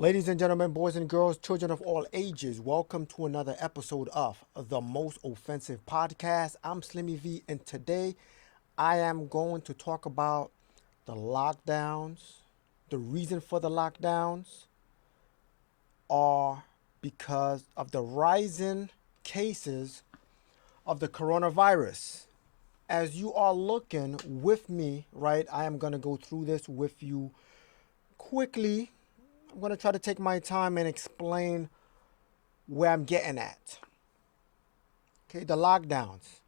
Ladies and gentlemen, boys and girls, children of all ages, welcome to another episode of the Most Offensive Podcast. I'm Slimmy V, and today I am going to talk about the lockdowns. The reason for the lockdowns are because of the rising cases of the coronavirus. As you are looking with me, right, I am going to go through this with you quickly. I'm going to try to take my time and explain where I'm getting at. Okay, the lockdowns.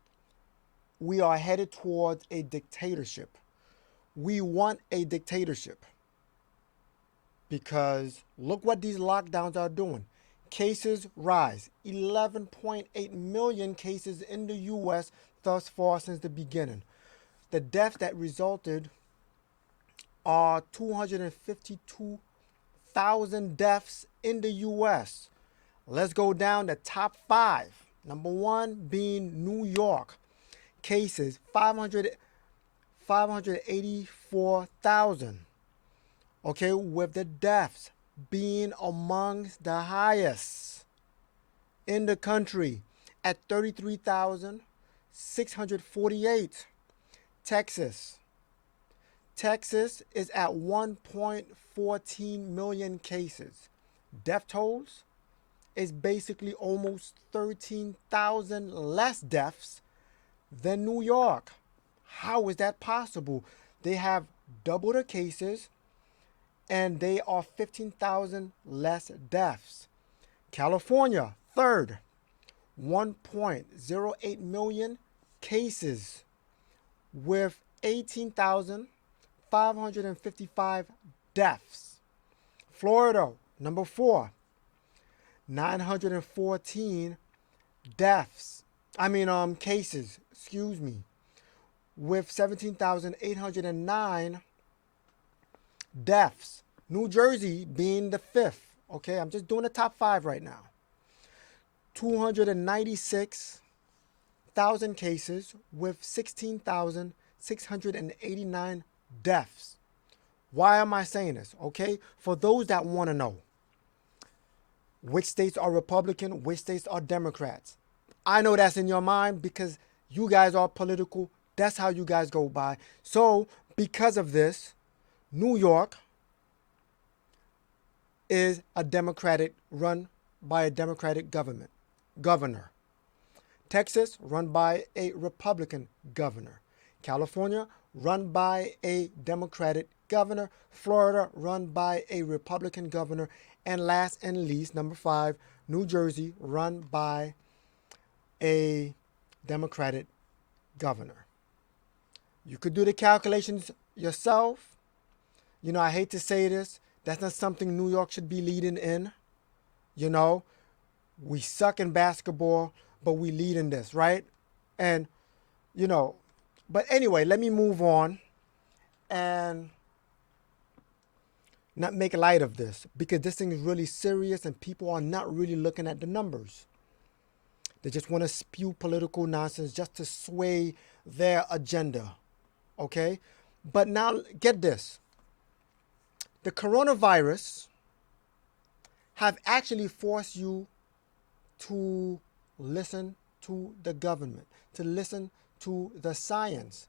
We are headed towards a dictatorship. We want a dictatorship because look what these lockdowns are doing. Cases rise. 11.8 million cases in the U.S. thus far since the beginning. The deaths that resulted are 252,000 deaths in the U.S. Let's go down the top five. Number one being New York. Cases 584,000. Okay, with the deaths being amongst the highest in the country at 33,648. Texas. Texas is at 1.14 million cases. Death tolls is basically almost 13,000 less deaths than New York. How is that possible? They have double the cases and they are 15,000 less deaths. California, third, 1.08 million cases with 18,555 deaths. Florida, number four, 914 deaths. Cases, with 17,809 deaths. New Jersey being the fifth. Okay, I'm just doing the top five right now. 296,000 cases with 16,689 deaths. Why am I saying this? Okay, for those that want to know which states are Republican, which states are Democrats. I know that's in your mind because you guys are political. That's how you guys go by. So, because of this, New York is a Democratic, run by a Democratic governor. Texas, run by a Republican governor. California, run by a Democratic governor. Florida, run by a Republican governor. And last and least, number five, New Jersey, run by a Democratic governor. You could do the calculations yourself. You know, I hate to say this. That's not something New York should be leading in. You know, we suck in basketball, but we lead in this, right? And, but anyway, let me move on and not make light of this because this thing is really serious and people are not really looking at the numbers. They just want to spew political nonsense just to sway their agenda. Okay? But now, get this. The coronavirus have actually forced you to listen to the government, to listen to the science.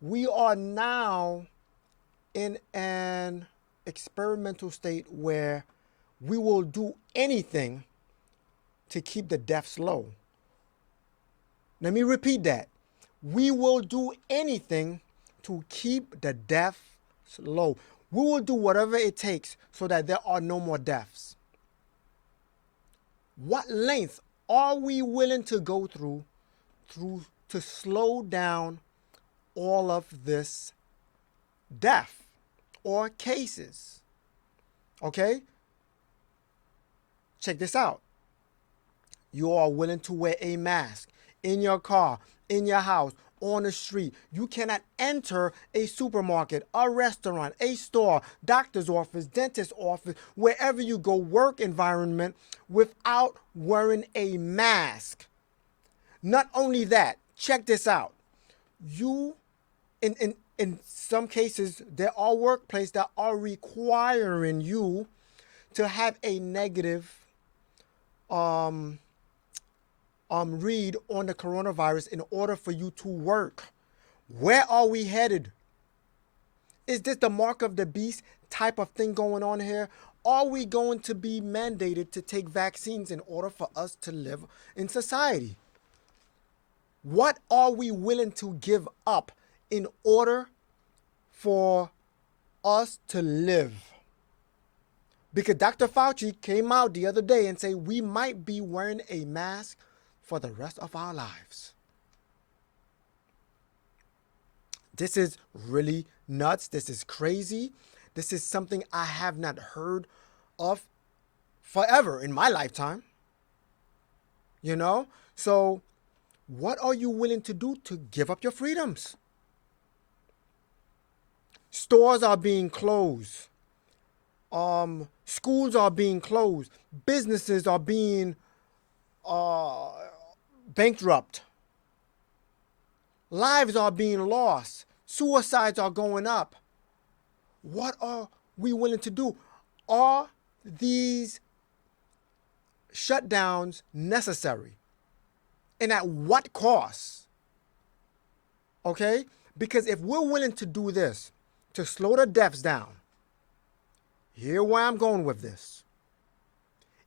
We are now in an experimental state where we will do anything to keep the deaths low. Let me repeat that. We will do anything to keep the deaths low. We will do whatever it takes so that there are no more deaths. What length are we willing to go through to slow down all of this death or cases? Okay? Check this out. You are willing to wear a mask in your car, in your house, on the street. You cannot enter a supermarket, a restaurant, a store, doctor's office, dentist's office, wherever you go, work environment, without wearing a mask. Not only that, check this out. In some cases, there are workplaces that are requiring you to have a negative um, read on the coronavirus in order for you to work. Where are we headed? Is this the mark of the beast type of thing going on here? Are we going to be mandated to take vaccines in order for us to live in society? What are we willing to give up in order for us to live? Because Dr. Fauci came out the other day and said we might be wearing a mask for the rest of our lives. This is really nuts. This is crazy. This is something I have not heard of forever in my lifetime. You know? So what are you willing to do to give up your freedoms? Stores are being closed. Schools are being closed. Businesses are being bankrupt. Lives are being lost. Suicides are going up. What are we willing to do? Are these shutdowns necessary? And at what cost? Okay? Because if we're willing to do this, to slow the deaths down, here where I'm going with this.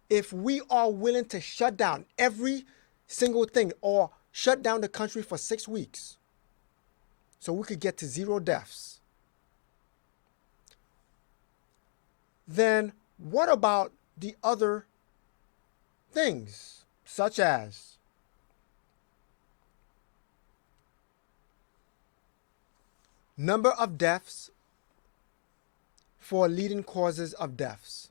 If we are willing to shut down every single thing or shut down the country for 6 weeks so we could get to 0 deaths, then what about the other things, such as number of deaths for leading causes of deaths?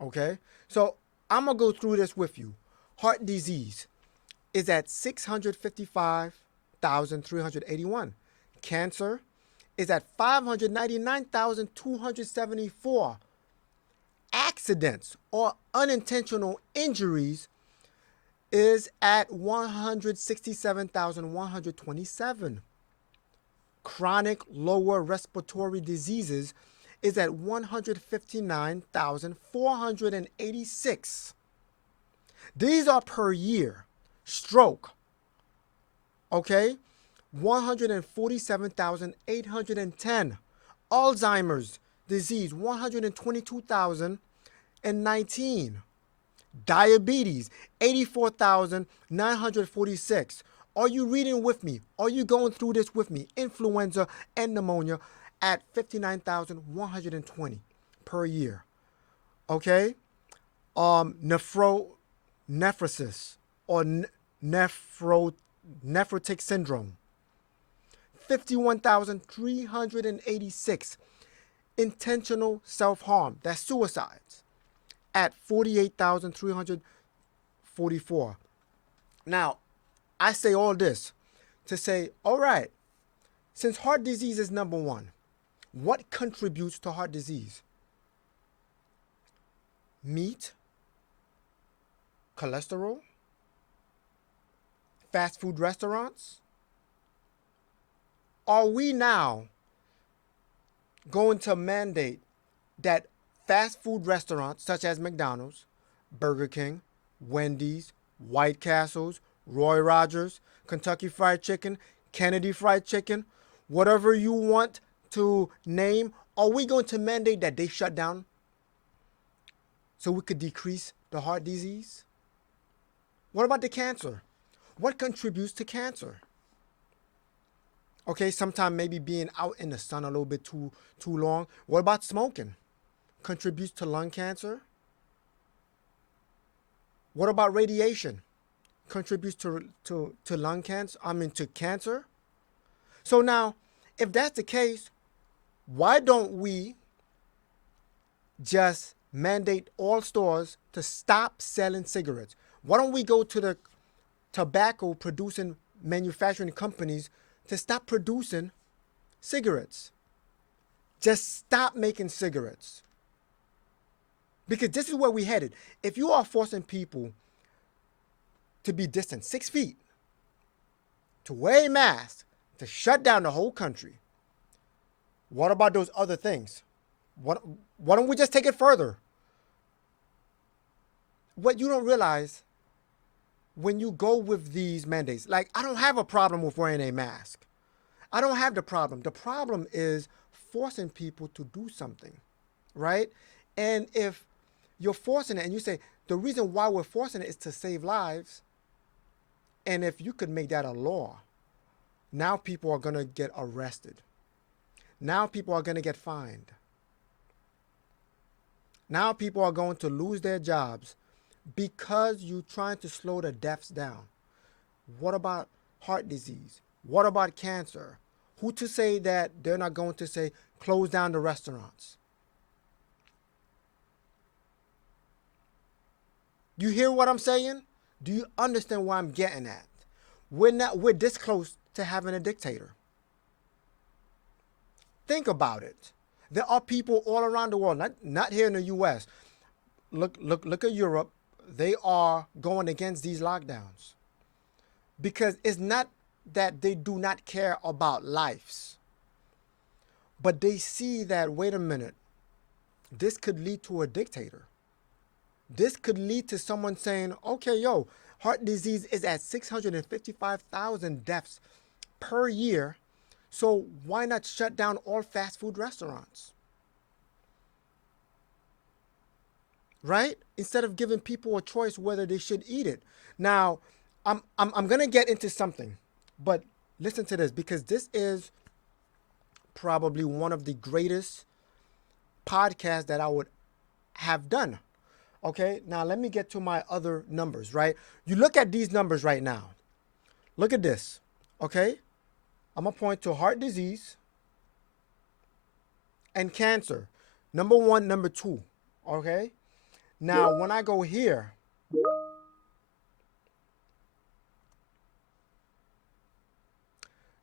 Okay, so I'm gonna go through this with you. Heart disease is at 655,381. Cancer is at 599,274. Accidents or unintentional injuries is at 167,127. Chronic lower respiratory diseases is at 159,486. These are per year. Stroke, okay, 147,810. Alzheimer's disease, 122,019. Diabetes, 84,946. Are you reading with me? Are you going through this with me? Influenza and pneumonia at 59,120 per year. Okay? Nephrosis or nephrotic syndrome, 51,386. Intentional self-harm, that's suicides, at 48,344. Now, I say all this to say, all right, since heart disease is number one, what contributes to heart disease? Meat, cholesterol, fast food restaurants. Are we now going to mandate that fast food restaurants such as McDonald's, Burger King, Wendy's, White Castles, Roy Rogers, Kentucky Fried Chicken, Kennedy Fried Chicken, whatever you want to name, are we going to mandate that they shut down so we could decrease the heart disease? What about the cancer? What contributes to cancer? Okay, sometimes maybe being out in the sun a little bit too long. What about smoking? Contributes to lung cancer? What about radiation? Contributes to lung cancer, to cancer? So now, if that's the case, why don't we just mandate all stores to stop selling cigarettes? Why don't we go to the tobacco producing manufacturing companies to stop producing cigarettes? Just stop making cigarettes. Because this is where we headed. If you are forcing people to be distant 6 feet, to wear a mask, to shut down the whole country, what about those other things? Why don't we just take it further? what you don't realize when you go with these mandates, like I don't have a problem with wearing a mask. I don't have the problem. The problem is forcing people to do something, right? And if you're forcing it and you say the reason why we're forcing it is to save lives, and if you could make that a law, now people are going to get arrested. Now people are going to get fined. Now people are going to lose their jobs because you're trying to slow the deaths down. What about heart disease? What about cancer? Who to say that they're not going to say close down the restaurants? You hear what I'm saying? Do you understand what I'm getting at? We're this close to having a dictator. Think about it. There are people all around the world, not here in the US. Look at Europe. They are going against these lockdowns. Because it's not that they do not care about lives, but they see that, wait a minute, this could lead to a dictator. This could lead to someone saying, okay, yo, heart disease is at 655,000 deaths per year, so why not shut down all fast food restaurants? Right? Instead of giving people a choice whether they should eat it. Now, I'm going to get into something, but listen to this, because this is probably one of the greatest podcasts that I would have done. Okay, now let me get to my other numbers, right? You look at these numbers right now. Look at this, okay? I'm going to point to heart disease and cancer. Number 1, number 2, okay? Now, when I go here,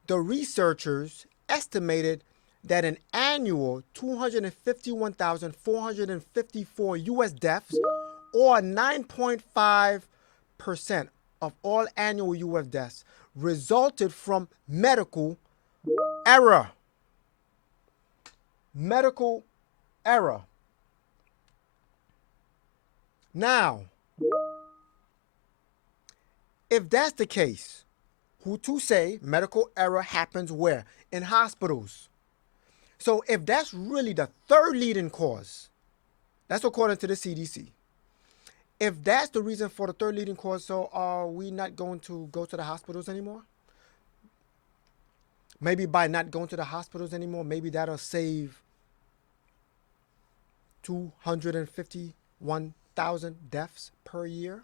the researchers estimated that an annual 251,454 U.S. deaths, or 9.5% of all annual U.S. deaths, resulted from medical error. Medical error. Now, if that's the case, who to say medical error happens where? In hospitals. So if that's really the third leading cause, that's according to the CDC. If that's the reason for the third leading cause, so are we not going to go to the hospitals anymore? Maybe by not going to the hospitals anymore, maybe that'll save 251,000 deaths per year.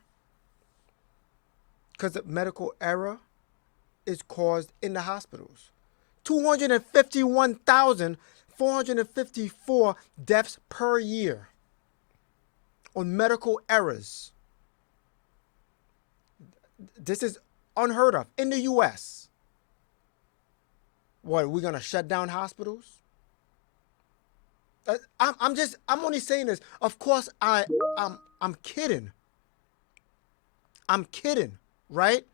Because the medical error is caused in the hospitals. 251,454 deaths per year on medical errors. This is unheard of in the US. What, we're going to shut down hospitals? I'm only saying this. Of course, I'm kidding. I'm kidding, right?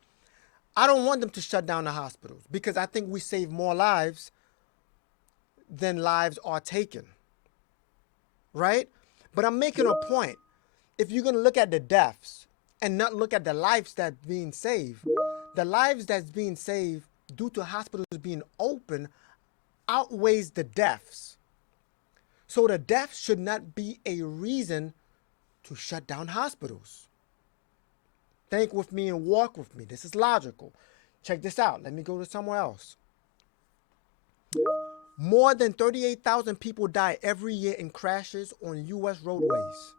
I don't want them to shut down the hospitals because I think we save more lives than lives are taken, right? But I'm making a point. If you're going to look at the deaths and not look at the lives that's being saved, the lives that's being saved due to hospitals being open outweighs the deaths. So the deaths should not be a reason to shut down hospitals. Think with me and walk with me. This is logical. Check this out. Let me go to somewhere else. More than 38,000 people die every year in crashes on U.S. roadways.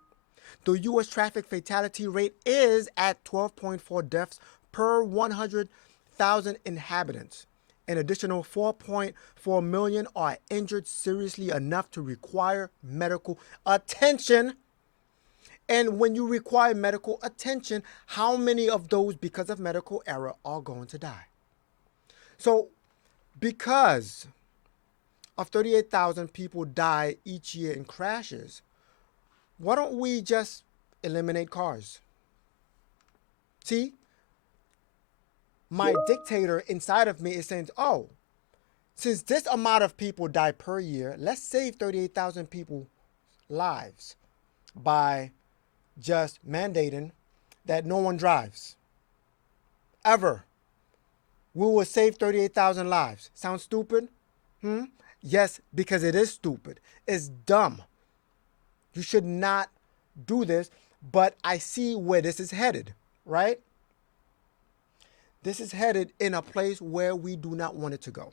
The U.S. traffic fatality rate is at 12.4 deaths per 100,000 inhabitants. An additional 4.4 million are injured seriously enough to require medical attention. And when you require medical attention, how many of those, because of medical error, are going to die? So, because of 38,000 people die each year in crashes, why don't we just eliminate cars? See? My dictator inside of me is saying, oh, since this amount of people die per year, let's save 38,000 people's lives by just mandating that no one drives. Ever. We will save 38,000 lives. Sounds stupid? Yes, because it is stupid. It's dumb. You should not do this, but I see where this is headed, right? This is headed in a place where we do not want it to go.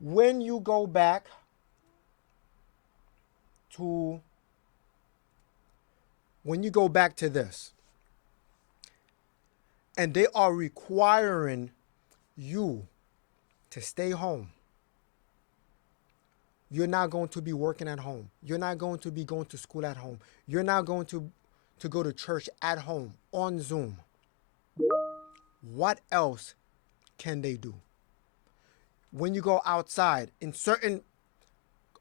When you go back to this, and they are requiring you to stay home, you're not going to be working at home. You're not going to be going to school at home. You're not going to go to church at home on Zoom. What else can they do? When you go outside, in certain,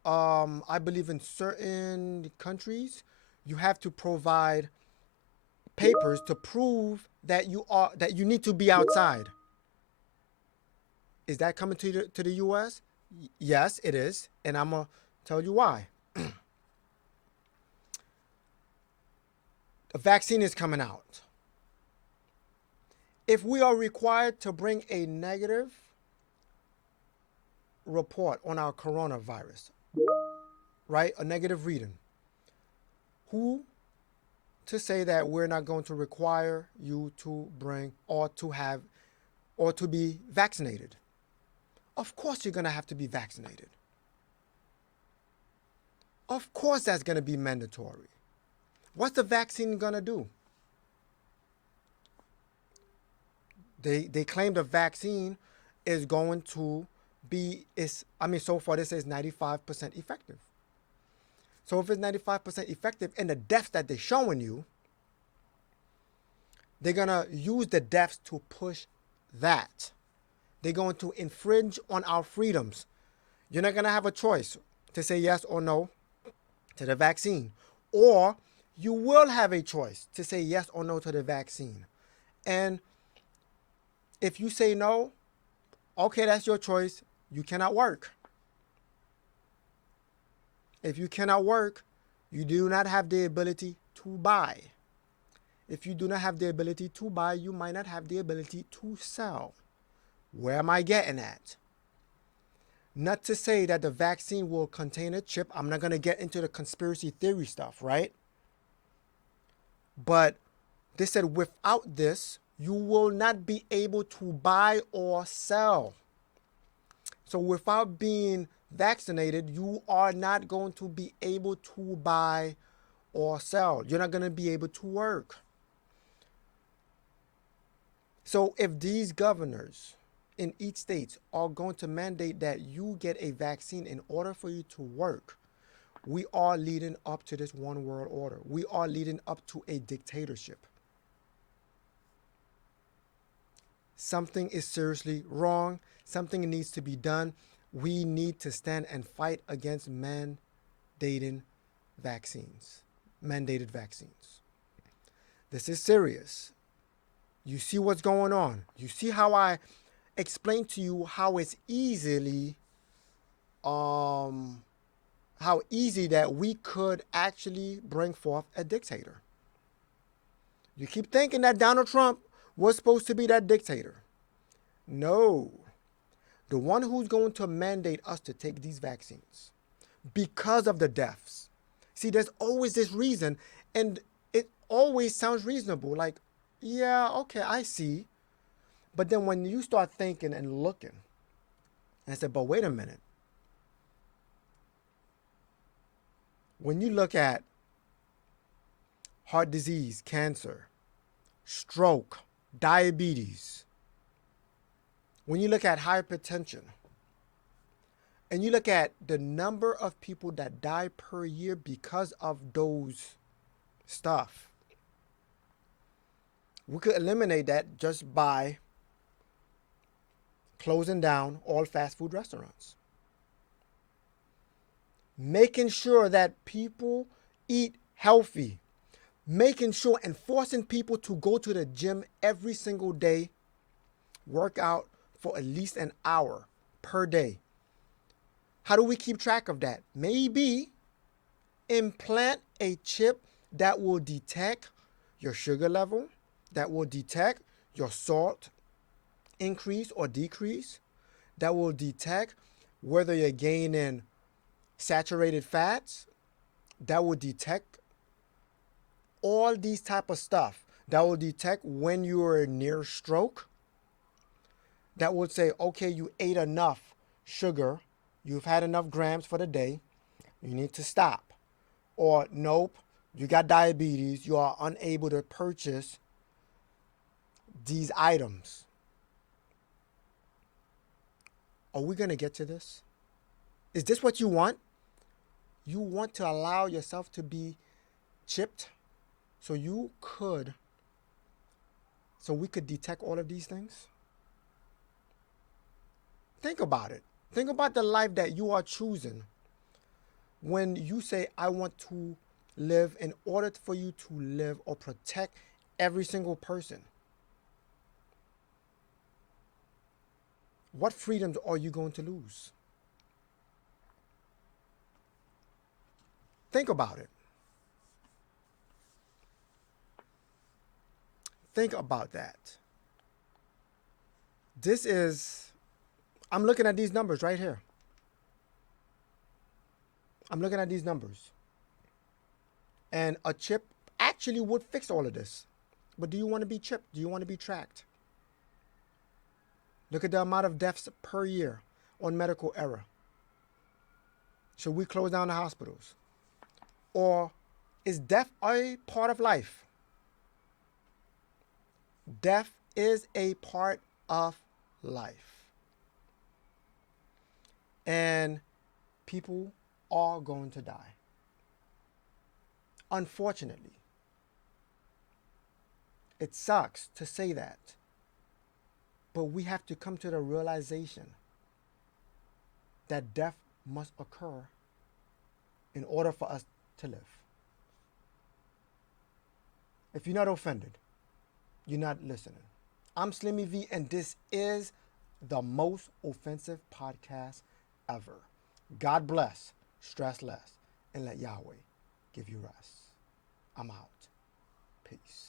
I believe in certain countries, you have to provide papers to prove that you need to be outside. Is that coming to the U.S.? Yes, it is, and I'm gonna tell you why. The vaccine is coming out. If we are required to bring a negative report on our coronavirus, right, a negative reading, who to say that we're not going to require you to bring or to be vaccinated? Of course you're going to have to be vaccinated. Of course that's going to be mandatory. What's the vaccine going to do? They claim the vaccine is going to be, so far this says 95% effective. So if it's 95% effective and the deaths that they're showing you, they're going to use the deaths to push that. They're going to infringe on our freedoms. You're not going to have a choice to say yes or no to the vaccine. Or you will have a choice to say yes or no to the vaccine. And if you say no, okay, that's your choice. You cannot work. If you cannot work, you do not have the ability to buy. If you do not have the ability to buy, you might not have the ability to sell. Where am I getting at? Not to say that the vaccine will contain a chip. I'm not going to get into the conspiracy theory stuff, right? But they said without this, you will not be able to buy or sell. So without being vaccinated, you are not going to be able to buy or sell. You're not going to be able to work. So if these governors in each state are going to mandate that you get a vaccine in order for you to work, we are leading up to this one world order. We are leading up to a dictatorship. Something is seriously wrong. Something needs to be done. We need to stand and fight against mandated vaccines. This is serious. You see what's going on. You see how I explain to you how it's how easy that we could actually bring forth a dictator. You keep thinking that Donald Trump was supposed to be that dictator. No. The one who's going to mandate us to take these vaccines because of the deaths. See, there's always this reason, and it always sounds reasonable. Like, yeah, okay, I see. But then when you start thinking and looking, and I said, but wait a minute. When you look at heart disease, cancer, stroke, diabetes, when you look at hypertension, and you look at the number of people that die per year because of those stuff, we could eliminate that just by closing down all fast food restaurants. Making sure that people eat healthy. Making sure and forcing people to go to the gym every single day, work out for at least an hour per day. How do we keep track of that? Maybe implant a chip that will detect your sugar level, that will detect your salt increase or decrease, that will detect whether you're gaining saturated fats, that will detect all these type of stuff, that will detect when you are near stroke, that would say, okay, you ate enough sugar, you've had enough grams for the day, you need to stop. Or nope, you got diabetes, you are unable to purchase these items. Are we going to get to this? Is this what you want? You want to allow yourself to be chipped so we could detect all of these things? Think about it. Think about the life that you are choosing when you say, I want to live. In order for you to live or protect every single person, what freedoms are you going to lose? Think about it. Think about that. I'm looking at these numbers right here. I'm looking at these numbers. And a chip actually would fix all of this. But do you want to be chipped? Do you want to be tracked? Look at the amount of deaths per year on medical error. Should we close down the hospitals? Or is death a part of life? Death is a part of life. And people are going to die. Unfortunately. It sucks to say that. But we have to come to the realization that death must occur in order for us to live. If you're not offended, you're not listening. I'm Slimmy V, and this is the most offensive podcast ever. God bless, stress less, and let Yahweh give you rest. I'm out. Peace.